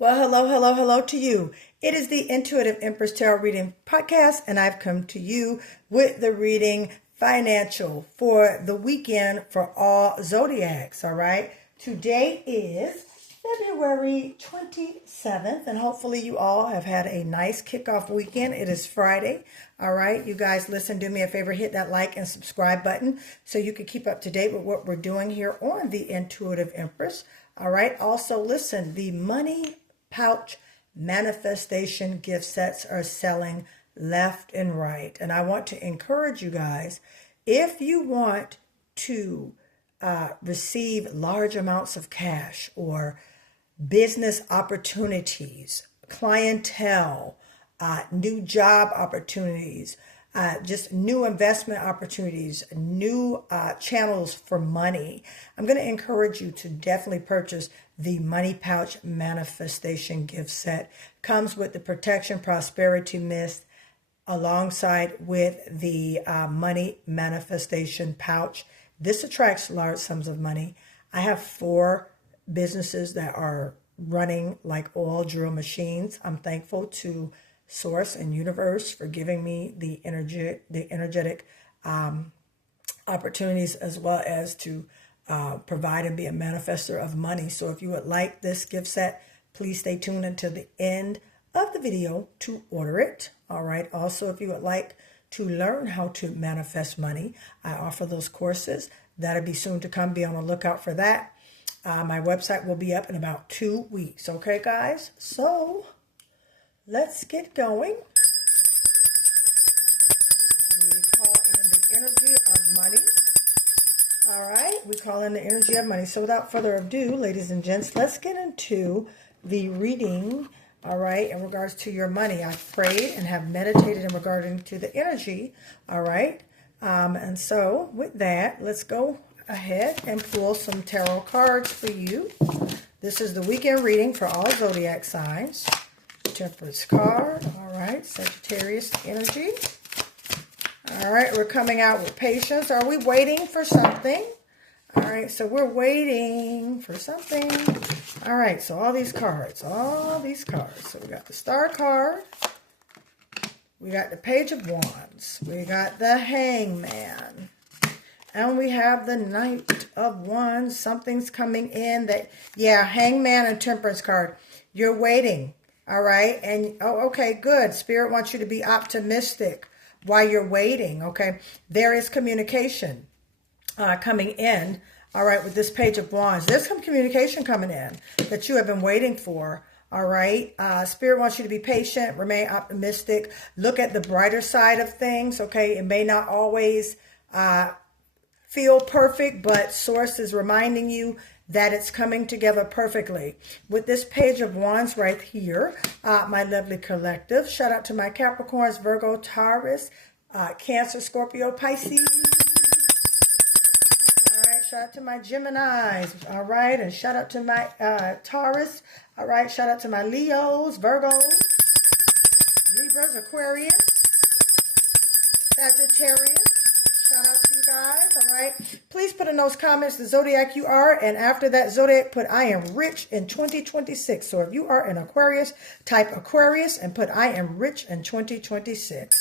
Well, hello, hello, hello to you. It is the Intuitive Empress Tarot Reading Podcast, and I've come to you with the reading financial for the weekend for all zodiacs, all right? Today is February 27th, and hopefully you all have had a nice kickoff weekend. It is Friday, all right? You guys listen, do me a favor, hit that like and subscribe button so you can keep up to date with what we're doing here on the Intuitive Empress, all right? Also, listen, the Money Pouch Manifestation gift sets are selling left and right. And I want to encourage you guys, if you want to receive large amounts of cash or business opportunities, clientele, new job opportunities, just new investment opportunities, new channels for money, I'm going to encourage you to definitely purchase the Money Pouch Manifestation gift set. Comes with the Protection Prosperity Mist alongside with the Money Manifestation Pouch. This attracts large sums of money. I have 4 businesses that are running like oil drill machines. I'm thankful to Source and Universe for giving me the energetic opportunities, as well as to provide and be a manifestor of money. So if you would like this gift set, please stay tuned until the end of the video to order it. All right. Also, if you would like to learn how to manifest money, I offer those courses. That'll be soon to come. Be on the lookout for that. My website will be up in about 2 weeks. Okay, guys? So let's get going. We call in the energy of money. All right, we call in the energy of money. So without further ado, ladies and gents, let's get into the reading, all right, in regards to your money. I've prayed and have meditated in regarding to the energy, all right? And so with that, let's go ahead and pull some tarot cards for you. This is the weekend reading for all zodiac signs. Temperance card, all right, Sagittarius energy. All right, we're coming out with patience. Are we waiting for something? All right, so we're waiting for something. All right, so all these cards. So we got the Star card. We got the Page of Wands. We got the Hangman. And we have the Knight of Wands. Something's coming in that, yeah, Hangman and Temperance card. You're waiting, all right? And, oh, okay, good. Spirit wants you to be optimistic while you're waiting, okay? There is communication coming in, all right, with this Page of Wands. There's some communication coming in that you have been waiting for, all right? Spirit wants you to be patient, remain optimistic, look at the brighter side of things, okay? It may not always feel perfect, but Source is reminding you that it's coming together perfectly. With this Page of Wands right here, my lovely collective, shout out to my Capricorns, Virgo, Taurus, Cancer, Scorpio, Pisces. All right, shout out to my Geminis, all right, and shout out to my Taurus, all right, shout out to my Leos, Virgos, Libras, Aquarius, Sagittarius. Shout out to you guys, all right? Please put in those comments the zodiac you are, and after that zodiac, put I am rich in 2026. So if you are an Aquarius, type Aquarius and put I am rich in 2026.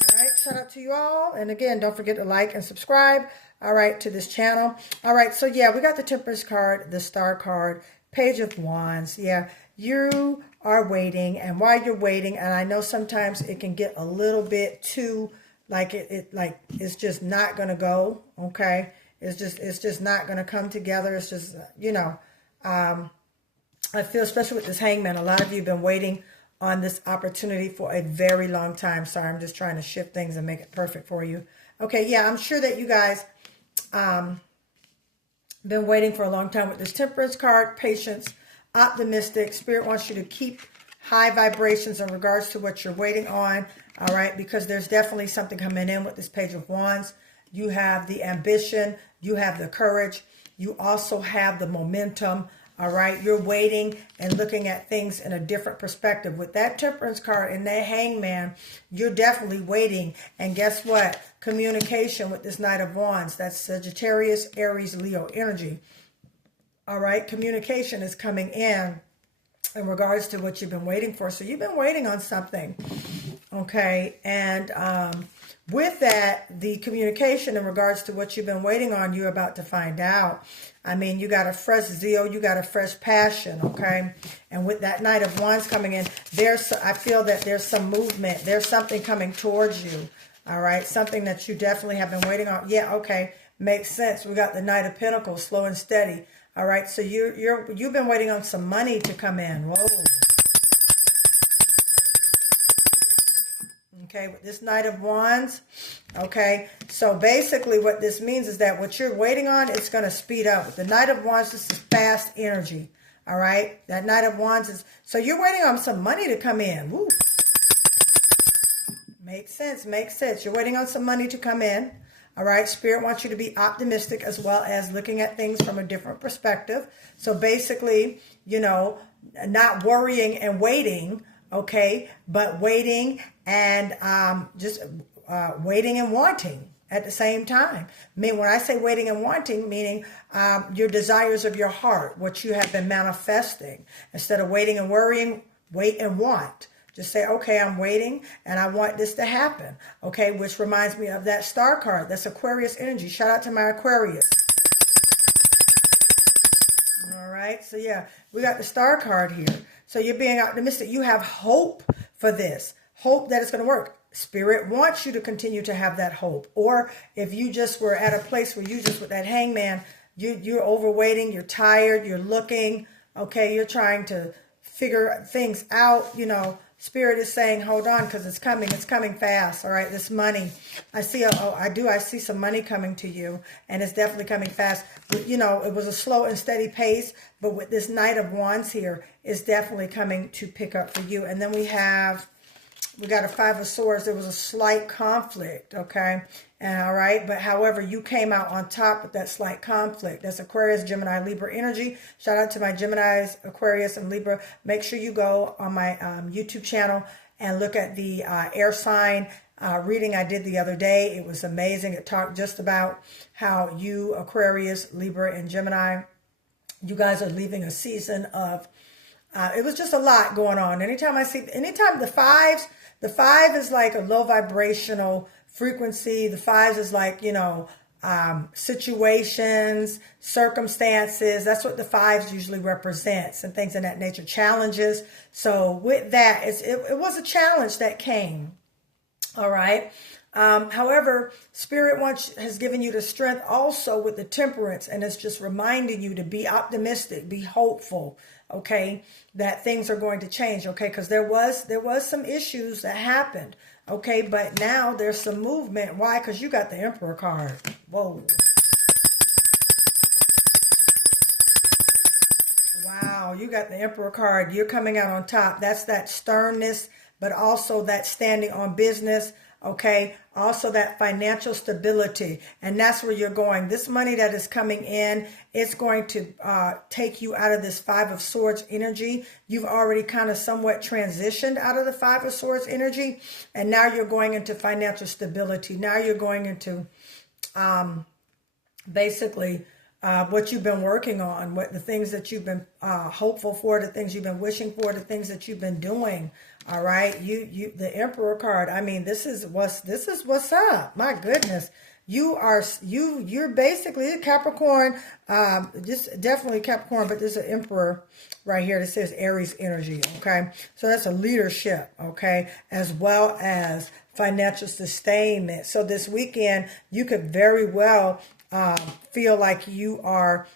All right, shout out to you all. And again, don't forget to like and subscribe, all right, to this channel. All right, so yeah, we got the Temperance card, the Star card, Page of Wands. Yeah, you are waiting, and while you're waiting, and I know sometimes it can get a little bit too like it's just not gonna go, okay? It's just not gonna come together. It's just, you know, I feel, especially with this Hangman, a lot of you have been waiting on this opportunity for a very long time. Sorry, I'm just trying to shift things and make it perfect for you. Okay, yeah, I'm sure that you guys been waiting for a long time with this Temperance card, patience, optimistic. Spirit wants you to keep high vibrations in regards to what you're waiting on. All right, because there's definitely something coming in with this Page of Wands. You have the ambition, you have the courage, you also have the momentum. All right, you're waiting and looking at things in a different perspective. With that Temperance card and that Hangman, you're definitely waiting. And guess what? Communication with this Knight of Wands. That's Sagittarius, Aries, Leo energy. All right, communication is coming in in regards to what you've been waiting for. So you've been waiting on something, okay? And with that, the communication in regards to what you've been waiting on, you're about to find out. I mean, you got a fresh zeal, you got a fresh passion, okay? And with that Knight of Wands coming in, I feel that there's some movement. There's something coming towards you, all right? Something that you definitely have been waiting on. Yeah, okay, makes sense. We got the Knight of Pentacles, slow and steady, all right? So you've been waiting on some money to come in. Whoa. Okay, with this Knight of Wands, okay, so basically what this means is that what you're waiting on, it's going to speed up. With the Knight of Wands, this is fast energy, all right? That Knight of Wands is, so you're waiting on some money to come in. Woo. Makes sense, makes sense. You're waiting on some money to come in, all right? Spirit wants you to be optimistic as well as looking at things from a different perspective. So basically, you know, not worrying and waiting, okay, but waiting and just waiting and wanting at the same time. I mean, when I say waiting and wanting, meaning your desires of your heart, what you have been manifesting. Instead of waiting and worrying, wait and want. Just say, okay, I'm waiting and I want this to happen. Okay, which reminds me of that star card. That's Aquarius energy. Shout out to my Aquarius. All right, so yeah, we got the star card here. So you're being optimistic. You have hope for this. Hope that it's going to work. Spirit wants you to continue to have that hope. Or if you just were at a place where you just with that hangman, you're overweighting, you're tired, you're looking, okay, you're trying to figure things out, you know, Spirit is saying, hold on, because it's coming fast. All right, this money, I see some money coming to you, and it's definitely coming fast. You know, it was a slow and steady pace, but with this Knight of Wands here, it's definitely coming to pick up for you. And then we got a Five of Swords. There was a slight conflict, okay? And all right, but however, you came out on top with that slight conflict. That's Aquarius, Gemini, Libra energy. Shout out to my Geminis, Aquarius, and Libra. Make sure you go on my YouTube channel and look at the air sign reading I did the other day. It was amazing. It talked just about how you, Aquarius, Libra, and Gemini, you guys are leaving a season of, it was just a lot going on. Anytime the five is like a low vibrational frequency. The fives is like, you know, situations, circumstances. That's what the fives usually represents and things of that nature, challenges. So with that, it was a challenge that came. All right. However, Spirit has given you the strength also with the Temperance, and it's just reminding you to be optimistic, be hopeful, okay, that things are going to change, okay, because there was some issues that happened, okay, but now there's some movement. Why? Because you got the Emperor card. Whoa. Wow, you got the Emperor card. You're coming out on top. That's that sternness, but also that standing on business. Okay, also that financial stability, and that's where you're going. This money that is coming in, it's going to take you out of this Five of Swords energy. You've already kind of somewhat transitioned out of the Five of Swords energy, and now you're going into financial stability. Now you're going into basically what you've been working on, what the things that you've been hopeful for, the things you've been wishing for, the things that you've been doing. All right, the Emperor card. I mean, this is what's up. My goodness, you're basically a Capricorn. Just definitely Capricorn, but there's an Emperor right here that says Aries energy. Okay, so that's a leadership. Okay, as well as financial sustainment. So this weekend, you could very well feel like you are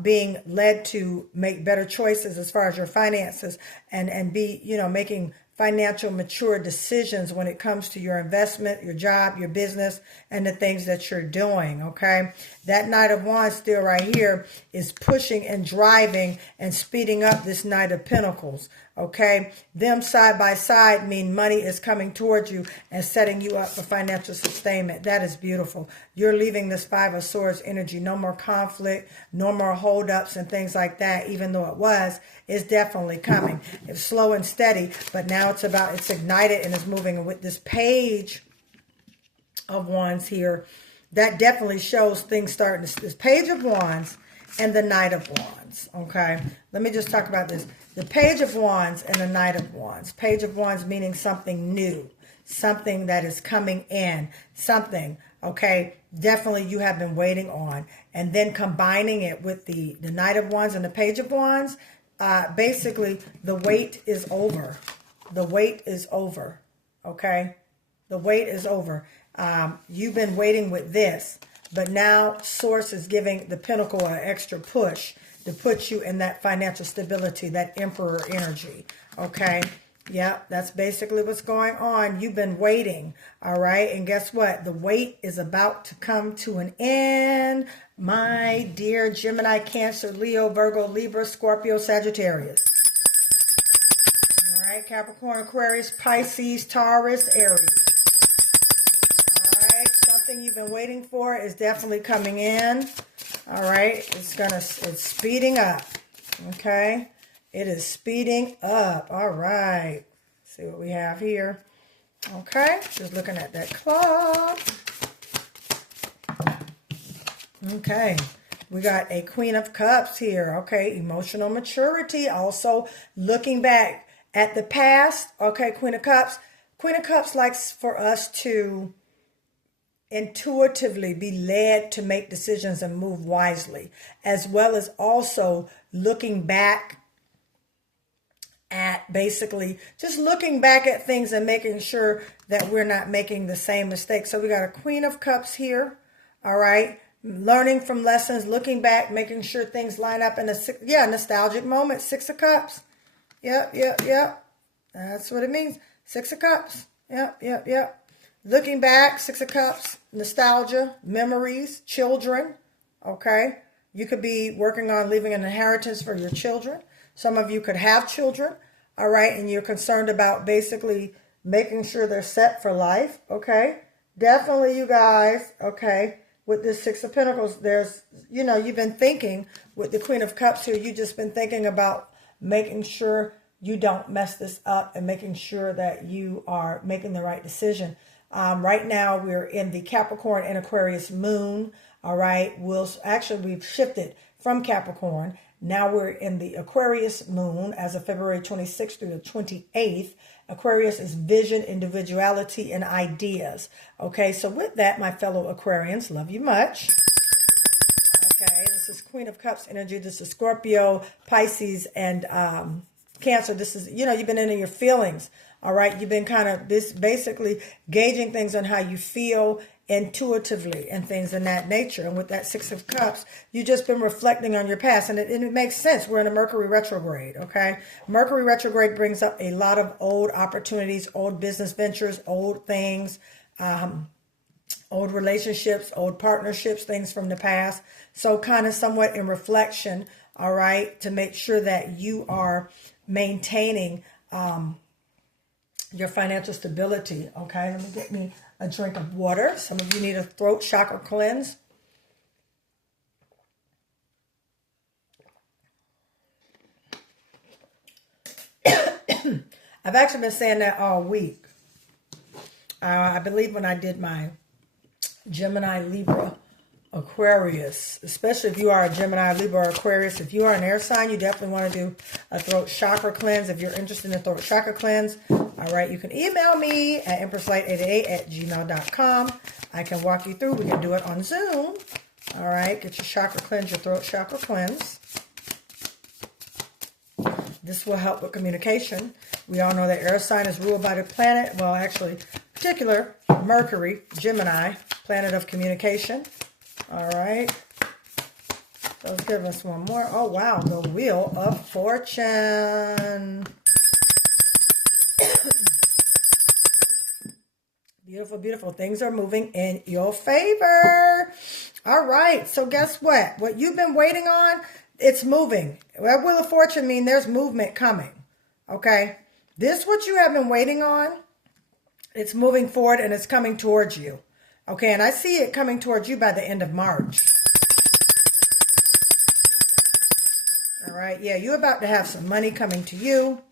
being led to make better choices as far as your finances and be, you know, making financial mature decisions when it comes to your investment, your job, your business, and the things that you're doing, okay? That Knight of Wands still right here is pushing and driving and speeding up this Knight of Pentacles, okay? Them side by side mean money is coming towards you and setting you up for financial sustainment. That is beautiful. You're leaving this Five of Swords energy. No more conflict, no more holdups and things like that, even though it's definitely coming. It's slow and steady, but now it's ignited and it's moving. And with this Page of Wands here, that definitely shows things starting. This Page of Wands and the Knight of Wands. Okay, let me just talk about this. The Page of Wands and the Knight of Wands. Page of Wands meaning something new, something that is coming in, something, okay, definitely you have been waiting on. And then combining it with the Knight of Wands and the Page of Wands, basically the wait is over. The wait is over, okay? The wait is over. You've been waiting with this, but now Source is giving the Pentacle an extra push to put you in that financial stability, that Emperor energy, okay? Yeah, that's basically what's going on. You've been waiting, all right? And guess what? The wait is about to come to an end, my dear Gemini, Cancer, Leo, Virgo, Libra, Scorpio, Sagittarius. All right, Capricorn, Aquarius, Pisces, Taurus, Aries. All right, something you've been waiting for is definitely coming in. All right, it's speeding up. Okay, it is speeding up. All right, see what we have here. Okay, just looking at that clock. Okay, we got a Queen of Cups here. Okay, emotional maturity. Also looking back at the past. Okay, Queen of Cups. Queen of Cups likes for us to intuitively be led to make decisions and move wisely, as well as also looking back at basically just looking back at things and making sure that we're not making the same mistakes. So we got a Queen of Cups here. All right. Learning from lessons, looking back, making sure things line up in a nostalgic moment. 6 of Cups. Yep. That's what it means. 6 of Cups. Yep. Looking back, 6 of Cups, nostalgia, memories, children, okay? You could be working on leaving an inheritance for your children. Some of you could have children, all right? And you're concerned about basically making sure they're set for life, okay? Definitely, you guys, okay? With this 6 of Pentacles, there's, you've been thinking with the Queen of Cups here, you've just been thinking about making sure you don't mess this up and making sure that you are making the right decision. Right now, we're in the Capricorn and Aquarius moon. All right. We've shifted from Capricorn. Now we're in the Aquarius moon as of February 26th through the 28th. Aquarius is vision, individuality, and ideas. Okay. So with that, my fellow Aquarians, love you much. Okay. This is Queen of Cups energy. This is Scorpio, Pisces, and Cancer. This is, you've been into your feelings. All right, you've been kind of basically gauging things on how you feel intuitively and things in that nature. And with that 6 of Cups, you've just been reflecting on your past. And it makes sense. We're in a Mercury retrograde, okay? Mercury retrograde brings up a lot of old opportunities, old business ventures, old things, old relationships, old partnerships, things from the past. So kind of somewhat in reflection, all right, to make sure that you are maintaining your financial stability. Okay, let me get me a drink of water. Some of you need a throat chakra cleanse. I've actually been saying that all week. I believe when I did my Gemini, Libra, Aquarius, especially if you are a Gemini, Libra, or Aquarius, if you are an air sign, you definitely want to do a throat chakra cleanse. If you're interested in a throat chakra cleanse, all right, you can email me at empresslight88@gmail.com. I can walk you through. We can do it on Zoom. All right, get your chakra cleanse, your throat chakra cleanse. This will help with communication. We all know that air sign is ruled by the planet, well, actually, particular Mercury, Gemini, planet of communication. All right. So let's give us one more. Oh, wow. The Wheel of Fortune. Beautiful, beautiful. Things are moving in your favor. All right. So guess what? What you've been waiting on, it's moving. That Wheel of Fortune means there's movement coming. Okay. This, what you have been waiting on, it's moving forward and it's coming towards you. Okay, and I see it coming towards you by the end of March. All right, yeah, you're about to have some money coming to you.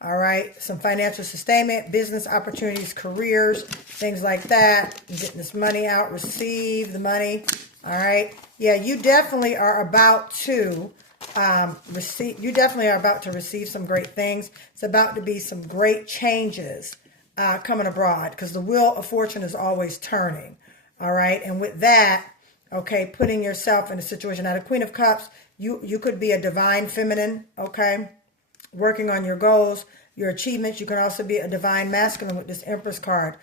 All right, some financial sustainment, business opportunities, careers, things like that. You're getting this money out, receive the money. All right, Yeah, you definitely are about to receive some great things. It's about to be some great changes coming abroad, because the wheel of fortune is always turning. All right. And with that, okay, putting yourself in a situation. Now, the Queen of Cups, you could be a divine feminine, okay, working on your goals, your achievements. You can also be a divine masculine with this Empress card.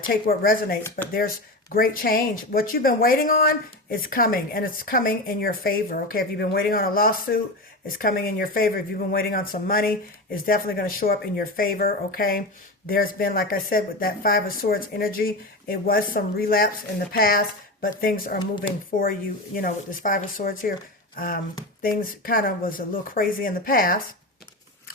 Take what resonates, but there's great change. What you've been waiting on is coming, and it's coming in your favor. Okay, if you've been waiting on a lawsuit, it's coming in your favor. If you've been waiting on some money, it's definitely going to show up in your favor. Okay, there's been, like I said, with that Five of Swords energy, it was some relapse in the past, but things are moving for you. You know, with this Five of Swords here, things kind of was a little crazy in the past.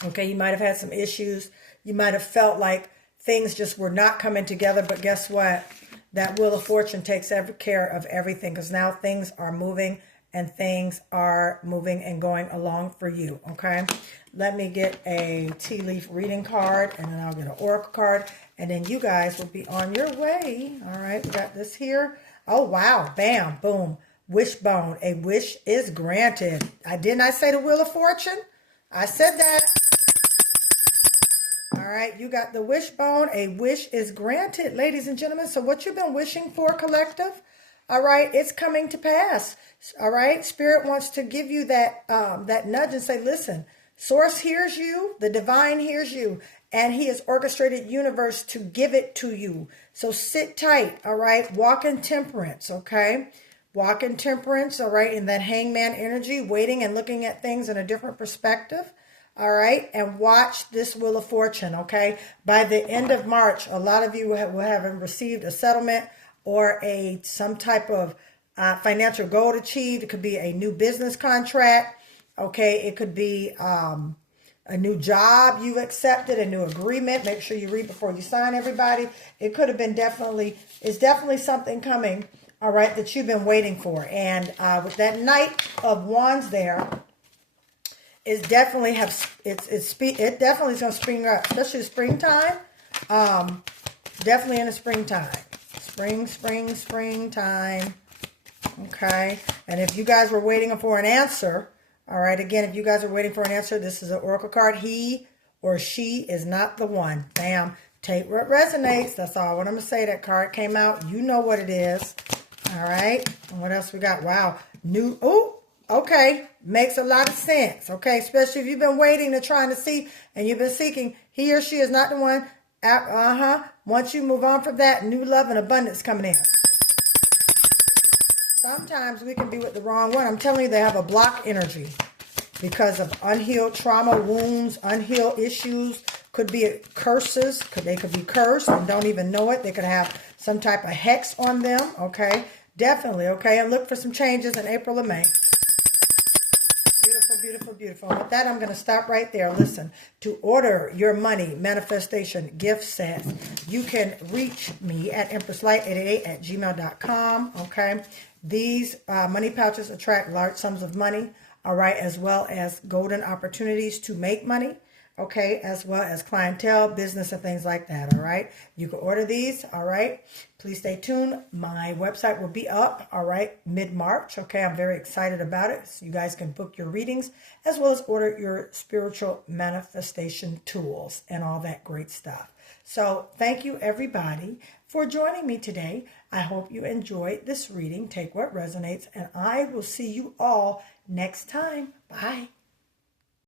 Okay, you might have had some issues. You might have felt like things just were not coming together, but guess what? That Wheel of Fortune takes care of everything, because now things are moving and things are moving and going along for you, okay? Let me get a tea leaf reading card, and then I'll get an oracle card, and then you guys will be on your way. All right, we got this here. Oh, wow. Bam, boom. Wishbone. A wish is granted. Didn't I say the Wheel of Fortune? I said that. All right, you got the wishbone. A wish is granted, ladies and gentlemen. So what you've been wishing for, collective, all right, it's coming to pass. All right, Spirit wants to give you that that nudge and say, listen, Source hears you, the divine hears you, and he has orchestrated universe to give it to you. So sit tight, all right? Walk in temperance, okay? Walk in temperance, all right, in that hangman energy, waiting and looking at things in a different perspective. All right, and watch this Wheel of Fortune, okay? By the end of March, a lot of you will have received a settlement or some type of financial goal achieved. It could be a new business contract, okay? It could be a new job you've accepted, a new agreement. Make sure you read before you sign, everybody. It could have been it's definitely something coming, all right, that you've been waiting for. And with that Knight of Wands there, it definitely is going to spring up, especially springtime. Definitely in the springtime. Springtime. Okay. And if you guys were waiting for an answer, all right, again, if you guys are waiting for an answer, this is an oracle card. He or she is not the one. Bam. Take what resonates. That's all what I'm going to say. That card came out. You know what it is. All right. And what else we got? Wow. Okay, makes a lot of sense, okay? Especially if you've been waiting and trying to see, and you've been seeking, he or she is not the one. Once you move on from that, new love and abundance coming in. Sometimes we can be with the wrong one. I'm telling you, they have a block energy because of unhealed trauma, wounds, unhealed issues. Could be curses. They could be cursed and don't even know it. They could have some type of hex on them, okay? Definitely, okay? And look for some changes in April and May. Beautiful, beautiful. With that, I'm going to stop right there. Listen, to order your money manifestation gift set, you can reach me at empresslight888@gmail.com. Okay. These money pouches attract large sums of money, all right, as well as golden opportunities to make money. Okay, as well as clientele, business, and things like that, all right? You can order these, all right? Please stay tuned. My website will be up, all right, mid-March, okay? I'm very excited about it. So you guys can book your readings as well as order your spiritual manifestation tools and all that great stuff. So thank you, everybody, for joining me today. I hope you enjoyed this reading. Take what resonates, and I will see you all next time. Bye.